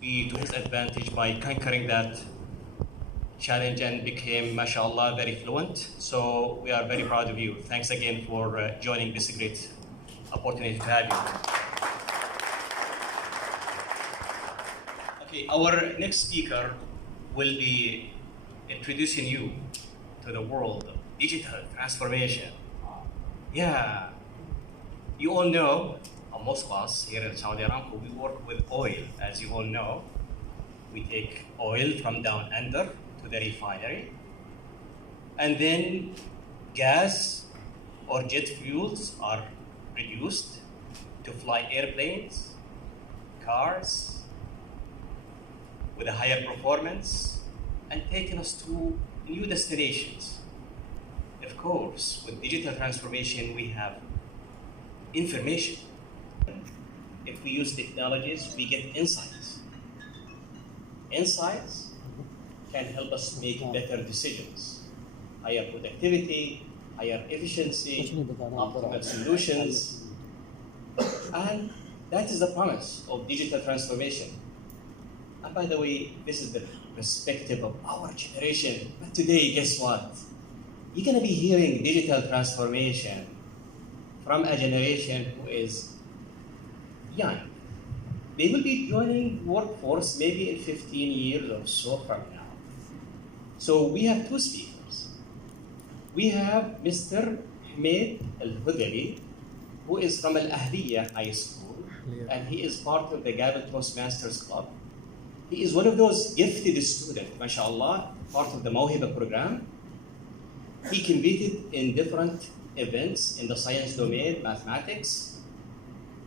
be to his advantage by conquering that challenge and became, mashallah, very fluent. So we are very proud of you. Thanks again for joining this great opportunity to have you. Okay, our next speaker will be introducing you to the world of digital transformation. Yeah, you all know, most of us here in Saudi Aramco, we work with oil, as you all know. We take oil from down under to the refinery, and then gas or jet fuels are produced to fly airplanes, cars with a higher performance, and taking us to new destinations. Of course, with digital transformation, we have information. If we use technologies, we get insights. Insights can help us make better decisions, higher productivity, higher efficiency, optimal solutions. And that is the promise of digital transformation. And by the way, this is the perspective of our generation. But today, guess what? You're going to be hearing digital transformation from a generation who is young. They will be joining workforce maybe in 15 years or so from now. So we have two speakers. We have Mr. Humaid Al Huthali, who is from Al Ahliya High School, and he is part of the Gabon Toastmasters Club. He is one of those gifted students, mashallah, part of the Mawhiba program. He competed in different events in the science domain, mathematics,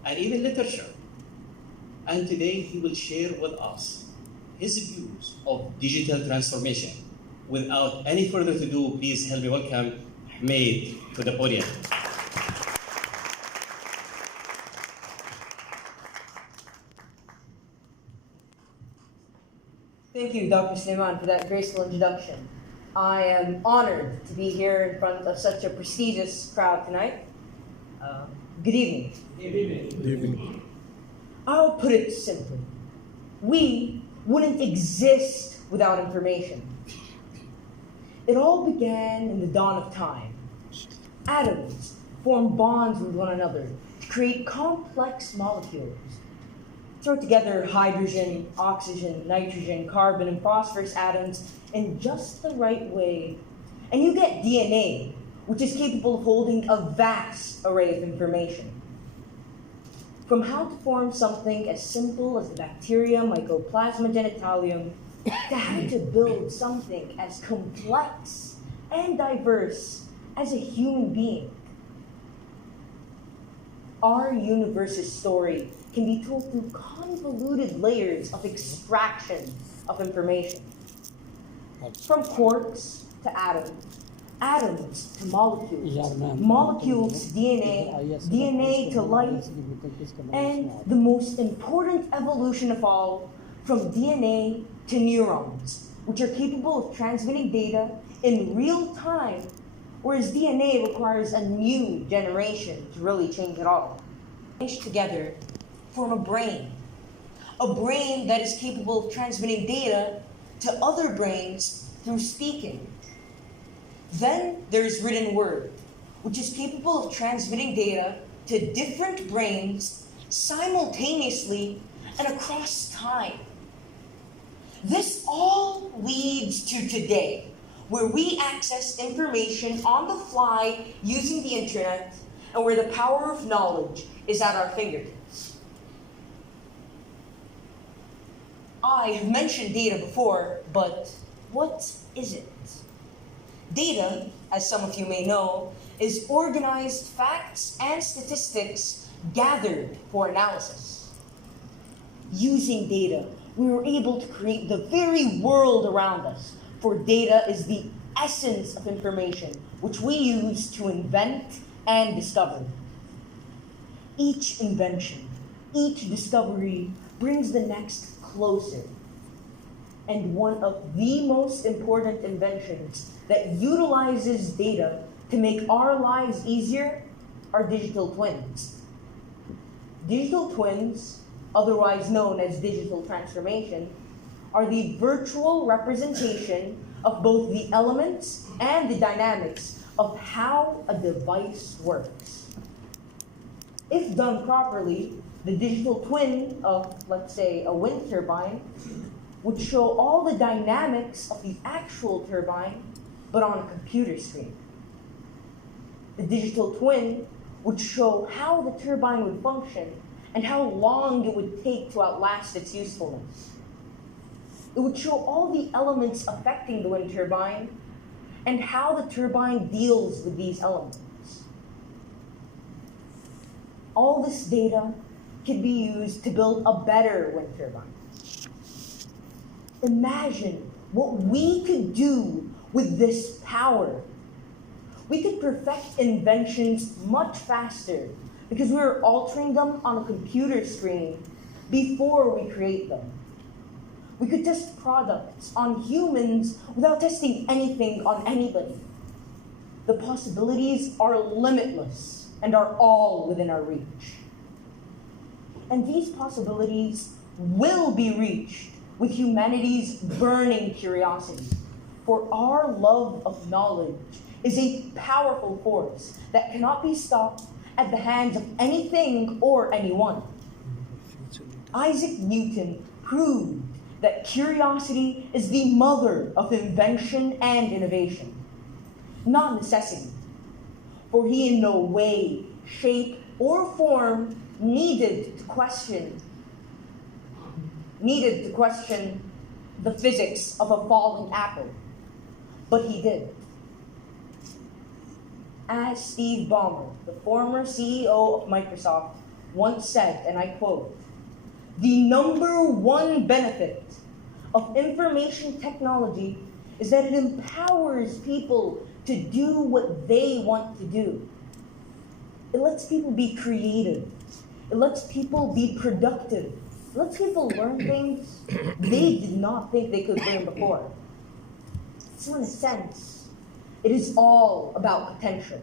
and even literature. And today he will share with us his views of digital transformation. Without any further ado, please help me welcome Humaid to the podium. Thank you, Dr. Sulaiman, for that graceful introduction. I am honored to be here in front of such a prestigious crowd tonight. Good evening. Good evening. Good evening. I'll put it simply. We wouldn't exist without information. It all began in the dawn of time. Atoms formed bonds with one another to create complex molecules. Throw together hydrogen, oxygen, nitrogen, carbon, and phosphorus atoms in just the right way, and you get DNA, which is capable of holding a vast array of information. From how to form something as simple as the bacterium Mycoplasma genitalium, to how to build something as complex and diverse as a human being. Our universe's story can be told through convoluted layers of extraction of information. From quarks to atoms, atoms to molecules, molecules to DNA, DNA to life, and the most important evolution of all, from DNA to neurons, which are capable of transmitting data in real time, whereas DNA requires a new generation to really change it all. Together form a brain that is capable of transmitting data to other brains through speaking. Then there's written word, which is capable of transmitting data to different brains simultaneously and across time. This all leads to today, where we access information on the fly using the internet, and where the power of knowledge is at our fingertips. I have mentioned data before, but what is it? Data, as some of you may know, is organized facts and statistics gathered for analysis. Using data, we were able to create the very world around us, for data is the essence of information, which we use to invent and discover. Each invention, each discovery brings the next closer. And one of the most important inventions that utilizes data to make our lives easier are digital twins. Digital twins otherwise known as digital transformation, are the virtual representation of both the elements and the dynamics of how a device works. If done properly, the digital twin of, let's say, a wind turbine would show all the dynamics of the actual turbine, but on a computer screen. The digital twin would show how the turbine would function and how long it would take to outlast its usefulness. It would show all the elements affecting the wind turbine and how the turbine deals with these elements. All this data could be used to build a better wind turbine. Imagine what we could do with this power. We could perfect inventions much faster because we're altering them on a computer screen before we create them. We could test products on humans without testing anything on anybody. The possibilities are limitless and are all within our reach. And these possibilities will be reached with humanity's burning curiosity. For our love of knowledge is a powerful force that cannot be stopped at the hands of anything or anyone. Isaac Newton proved that curiosity is the mother of invention and innovation, not necessity. For he in no way, shape, or form needed to question the physics of a falling apple, but he did. As Steve Ballmer, the former CEO of Microsoft, once said, and I quote, "The number one benefit of information technology is that it empowers people to do what they want to do. It lets people be creative. It lets people be productive. It lets people learn things they did not think they could learn before." So in a sense, it is all about potential.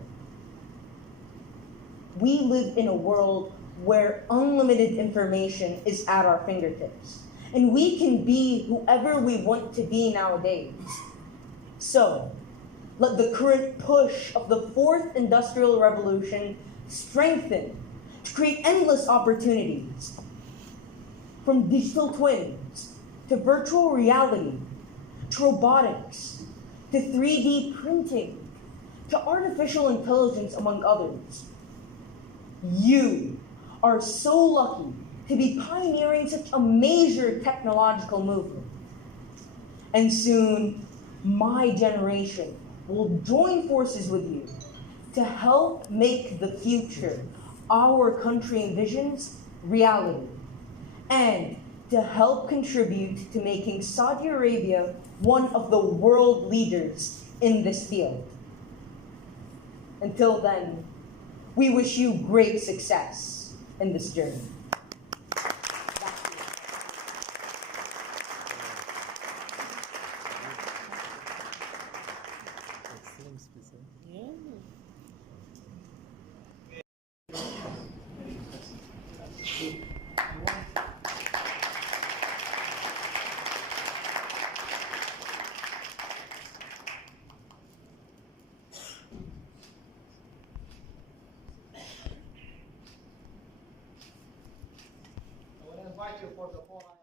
We live in a world where unlimited information is at our fingertips, and we can be whoever we want to be nowadays. So, let the current push of the fourth industrial revolution strengthen to create endless opportunities. From digital twins, to virtual reality, to robotics, to 3D printing, to artificial intelligence, among others. You are so lucky to be pioneering such a major technological movement. And soon, my generation will join forces with you to help make the future our country envisions reality, and to help contribute to making Saudi Arabia one of the world leaders in this field. Until then, we wish you great success in this journey. I will invite you for the forum.